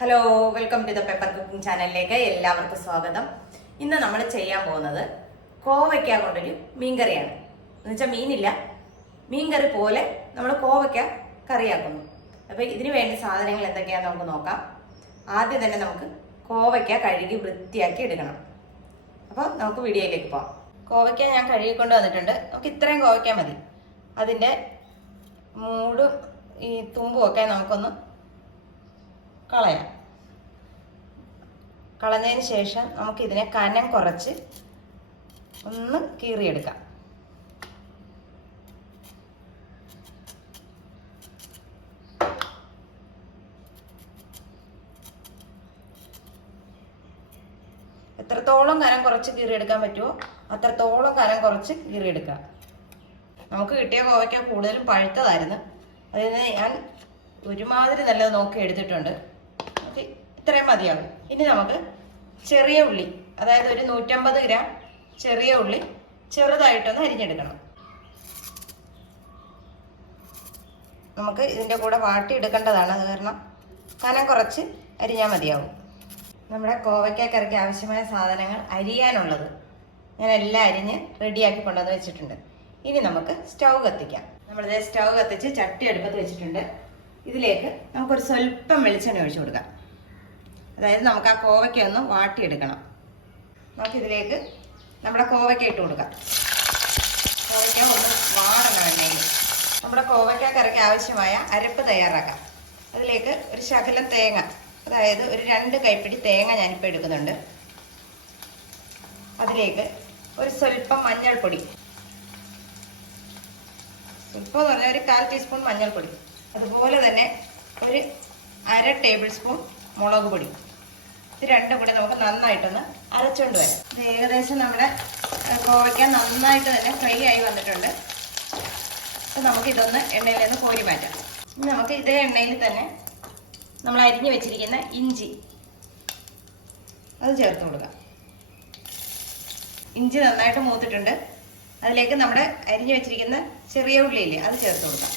Hello, welcome to the pepper cooking ചാനലിലേക്ക് എല്ലാവർക്കും സ്വാഗതം. ഇന്ന് നമ്മൾ ചെയ്യാൻ പോകുന്നത് കോവയ്ക്ക കൊണ്ടൊരു മീൻകറിയാണ്. എന്ന് വെച്ചാൽ മീനില്ല, മീൻകറി പോലെ നമ്മൾ കോവയ്ക്ക കറിയാക്കുന്നു. അപ്പോൾ ഇതിന് വേണ്ടി സാധനങ്ങൾ എന്തൊക്കെയാണെന്ന് നമുക്ക് നോക്കാം. ആദ്യം തന്നെ നമുക്ക് കോവയ്ക്ക കഴുകി വൃത്തിയാക്കി എടുക്കണം. അപ്പോൾ നമുക്ക് വീഡിയോയിലേക്ക് പോകാം. കോവയ്ക്ക ഞാൻ കഴുകിക്കൊണ്ട് വന്നിട്ടുണ്ട്. നമുക്ക് ഇത്രയും കോവയ്ക്ക മതി. അതിൻ്റെ മൂടും ഈ തുമ്പും ഒക്കെ നമുക്കൊന്ന് കളയാം. കളഞ്ഞതിന് ശേഷം നമുക്കിതിനെ കനം കുറച്ച് ഒന്ന് കീറിയെടുക്കാം. എത്രത്തോളം കനം കുറച്ച് കീറിയെടുക്കാൻ പറ്റുമോ അത്രത്തോളം കനം കുറച്ച് കീറിയെടുക്കാം. നമുക്ക് കിട്ടിയ കോവയ്ക്ക കൂടുതലും പഴുത്തതായിരുന്നു. അതിന് ഞാൻ ഒരുമാതിരി നല്ലത് നോക്കി എടുത്തിട്ടുണ്ട്. ഇത്രയും മതിയാവും. ഇനി നമുക്ക് ചെറിയ ഉള്ളി, അതായത് ഒരു 150 ഗ്രാം ചെറിയ ഉള്ളി ചെറുതായിട്ടൊന്ന് അരിഞ്ഞെടുക്കണം. നമുക്ക് ഇതിൻ്റെ കൂടെ വാട്ടിയെടുക്കേണ്ടതാണ്. അത് കാരണം കനം കുറച്ച് അരിഞ്ഞാൽ മതിയാവും. നമ്മുടെ കോവയ്ക്ക കറിക്ക് ആവശ്യമായ സാധനങ്ങൾ അരിയാനുള്ളത് ഞാൻ എല്ലാം അരിഞ്ഞ് റെഡിയാക്കി കൊണ്ടുവന്ന് വെച്ചിട്ടുണ്ട്. ഇനി നമുക്ക് സ്റ്റൗ കത്തിക്കാം. നമ്മളിത് സ്റ്റൗ കത്തിച്ച് ചട്ടി അടുപ്പത്ത് വെച്ചിട്ടുണ്ട്. ഇതിലേക്ക് നമുക്കൊരു സ്വല്പം വെളിച്ചെണ്ണ ഒഴിച്ചു കൊടുക്കാം. അതായത് നമുക്ക് ആ കോവയ്ക്ക ഒന്ന് വാട്ടിയെടുക്കണം. നമുക്കിതിലേക്ക് നമ്മുടെ കോവയ്ക്ക ഇട്ട് കൊടുക്കാം. കോവയ്ക്ക ഒന്ന് വാടണം എണ്ണയിൽ. നമ്മുടെ കോവയ്ക്ക കറിക്ക് ആവശ്യമായ അരപ്പ് തയ്യാറാക്കാം. അതിലേക്ക് ഒരു ശകലം തേങ്ങ, അതായത് ഒരു 2 കൈപ്പിടി തേങ്ങ ഞാനിപ്പോൾ എടുക്കുന്നുണ്ട്. അതിലേക്ക് ഒരു സ്വല്പം മഞ്ഞൾപ്പൊടി, സ്വല്പം എന്ന് പറഞ്ഞാൽ ഒരു 1/4 ടീസ്പൂൺ മഞ്ഞൾപ്പൊടി. അതുപോലെ തന്നെ ഒരു 1/2 ടേബിൾ സ്പൂൺ മുളക് പൊടി. ഇത് രണ്ടും കൂടി നമുക്ക് നന്നായിട്ടൊന്ന് അരച്ചുകൊണ്ട് വരാം. ഇത് ഏകദേശം നമ്മുടെ കോവയ്ക്ക നന്നായിട്ട് തന്നെ ഫ്രൈ ആയി വന്നിട്ടുണ്ട്. അപ്പോൾ നമുക്കിതൊന്ന് എണ്ണയിൽ നിന്ന് കോരി മാറ്റാം. ഇനി നമുക്ക് ഇതേ എണ്ണയിൽ തന്നെ നമ്മൾ അരിഞ്ഞു വെച്ചിരിക്കുന്ന ഇഞ്ചി അത് ചേർത്ത് കൊടുക്കാം. ഇഞ്ചി നന്നായിട്ട് മൂത്തിട്ടുണ്ട്. അതിലേക്ക് നമ്മുടെ അരിഞ്ഞു വെച്ചിരിക്കുന്ന ചെറിയ ഉള്ളിയില്ലേ അത് ചേർത്ത് കൊടുക്കാം.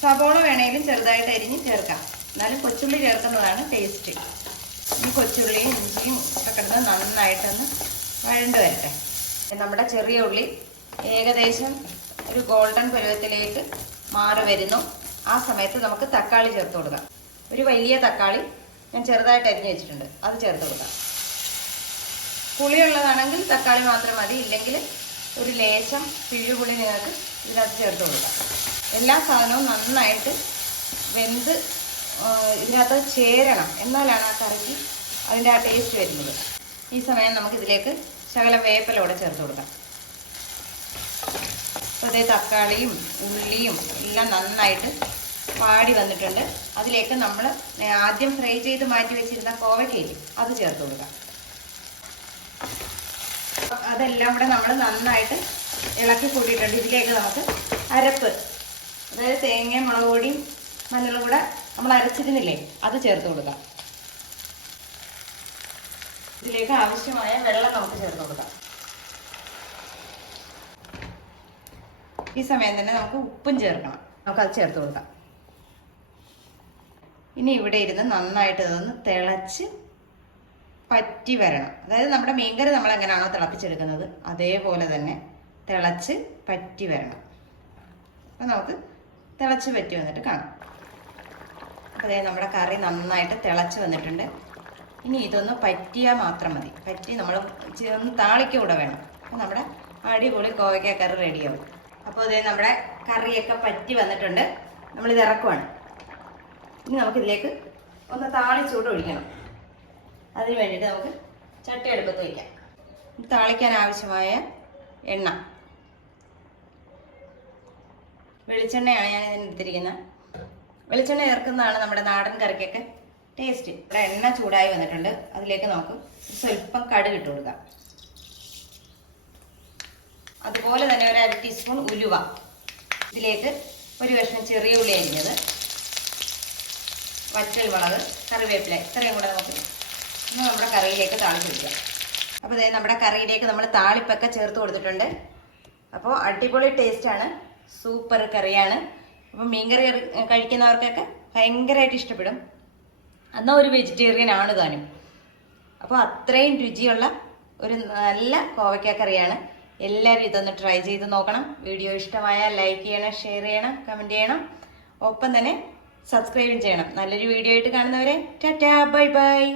സവോള വേണമെങ്കിലും ചെറുതായിട്ട് അരിഞ്ഞ് ചേർക്കാം. എന്നാലും കൊച്ചുള്ളി ചേർക്കുന്നതാണ് ടേസ്റ്റ്. ഈ കൊച്ചുള്ളിയും ഇഞ്ചിയും ഒക്കെ കിടന്ന് നന്നായിട്ടൊന്ന് വഴണ്ട് വരട്ടെ. നമ്മുടെ ചെറിയ ഉള്ളി ഏകദേശം ഒരു ഗോൾഡൻ പരുവത്തിലേക്ക് മാറി വരുന്നു. ആ സമയത്ത് നമുക്ക് തക്കാളി ചേർത്ത് കൊടുക്കാം. ഒരു വലിയ തക്കാളി ഞാൻ ചെറുതായിട്ട് അരിഞ്ഞ് വെച്ചിട്ടുണ്ട്, അത് ചേർത്ത് കൊടുക്കാം. പുളിയുള്ളതാണെങ്കിൽ തക്കാളി മാത്രം മതി, ഇല്ലെങ്കിൽ ഒരു ലേശം പിഴുപുളി നിങ്ങൾക്ക് ഇതിനകത്ത് ചേർത്ത് കൊടുക്കാം. എല്ലാ സാധനവും നന്നായിട്ട് വെന്ത് ഇതിനകത്ത് ചേരണം, എന്നാലാണ് ആ കറിക്ക് അതിൻ്റെ ആ ടേസ്റ്റ് വരുന്നത്. ഈ സമയം നമുക്കിതിലേക്ക് ശകലം വേപ്പിലൂടെ ചേർത്ത് കൊടുക്കാം. അപ്പോൾ അതേ തക്കാളിയും ഉള്ളിയും എല്ലാം നന്നായിട്ട് വാടി വന്നിട്ടുണ്ട്. അതിലേക്ക് നമ്മൾ ആദ്യം ഫ്രൈ ചെയ്ത് മാറ്റി വെച്ചിരുന്ന കോവയ്ക്കയില്ലേ അത് ചേർത്ത് കൊടുക്കാം. അതെല്ലാം കൂടെ നമ്മൾ നന്നായിട്ട് ഇളക്കി കൂട്ടിയിട്ടുണ്ട്. ഇതിലേക്ക് നമുക്ക് അരപ്പ്, അതായത് തേങ്ങയും മുളക് പൊടിയും മഞ്ഞളും കൂടെ നമ്മൾ അരച്ചിരുന്നില്ലേ അത് ചേർത്ത് കൊടുക്കാം. ഇതിലേക്ക് ആവശ്യമായ വെള്ളം നമുക്ക് ചേർത്ത് കൊടുക്കാം. ഈ സമയം തന്നെ നമുക്ക് ഉപ്പും ചേർക്കണം. നമുക്കത് ചേർത്ത് കൊടുക്കാം. ഇനി ഇവിടെ ഇരുന്ന് നന്നായിട്ട് ഇതൊന്ന് തിളച്ച് പറ്റി വരണം. അതായത് നമ്മുടെ മീൻകറി നമ്മൾ എങ്ങനെയാണോ തിളപ്പിച്ചെടുക്കുന്നത് അതേപോലെ തന്നെ തിളച്ച് പറ്റി വരണം. അപ്പം നമുക്ക് തിളച്ച് പറ്റി വന്നിട്ട് കാണാം. അപ്പോൾ നമ്മുടെ കറി നന്നായിട്ട് തിളച്ച് വന്നിട്ടുണ്ട്. ഇനി ഇതൊന്ന് പറ്റിയാൽ മാത്രം മതി. പറ്റി നമ്മൾ ഒന്ന് താളിക്ക കൂടെ വേണം. അപ്പോൾ നമ്മുടെ അടിപൊളി കോവയ്ക്ക കറി റെഡിയാവും. അപ്പോൾ നമ്മുടെ കറിയൊക്കെ പറ്റി വന്നിട്ടുണ്ട്. നമ്മളിത് ഇറക്കുവാണ്. ഇനി നമുക്കിതിലേക്ക് ഒന്ന് താളിച്ചൂട് ഒഴിക്കണം. അതിന് വേണ്ടിയിട്ട് നമുക്ക് ചട്ടി അടുപ്പത്ത് വയ്ക്കാം. താളിക്കാൻ ആവശ്യമായ എണ്ണ, വെളിച്ചെണ്ണയാണ് ഞാൻ ഇതിന് എടുത്തിരിക്കുന്നത്. വെളിച്ചെണ്ണ ചേർക്കുന്നതാണ് നമ്മുടെ നാടൻ കറിക്കൊക്കെ ടേസ്റ്റ്. ഇവിടെ എണ്ണ ചൂടായി വന്നിട്ടുണ്ട്. അതിലേക്ക് നമുക്ക് സ്വല്പം കടുക് ഇട്ട് കൊടുക്കാം. അതുപോലെ തന്നെ ഒരു 1/2 ടീസ്പൂൺ ഉലുവ. ഇതിലേക്ക് ഒരു കഷ്ണം ചെറിയ ഉള്ളി അരിഞ്ഞത്, വറ്റൽ മുളക്, കറിവേപ്പില, ഇത്രയും കൂടെ നമുക്ക് നമ്മുടെ കറിയിലേക്ക് താളിച്ച് വയ്ക്കാം. അപ്പോൾ ഇതേ നമ്മുടെ കറിയിലേക്ക് നമ്മൾ താളിപ്പൊക്കെ ചേർത്ത് കൊടുത്തിട്ടുണ്ട്. അപ്പോൾ അടിപൊളി ടേസ്റ്റാണ്, സൂപ്പർ കറിയാണ്. അപ്പം മീൻകറി കഴിക്കുന്നവർക്കൊക്കെ ഭയങ്കരമായിട്ട് ഇഷ്ടപ്പെടും. എന്നാൽ ഒരു വെജിറ്റേറിയൻ ആണ് താനും. അപ്പോൾ അത്രയും രുചിയുള്ള ഒരു നല്ല കോവയ്ക്ക കറിയാണ്. എല്ലാവരും ഇതൊന്ന് ട്രൈ ചെയ്ത് നോക്കണം. വീഡിയോ ഇഷ്ടമായാൽ ലൈക്ക് ചെയ്യണം, ഷെയർ ചെയ്യണം, കമൻറ്റ് ചെയ്യണം, ഒപ്പം തന്നെ സബ്സ്ക്രൈബും ചെയ്യണം. നല്ലൊരു വീഡിയോ ആയിട്ട് കാണുന്നവരെ ടാറ്റാ, ബൈ ബൈ.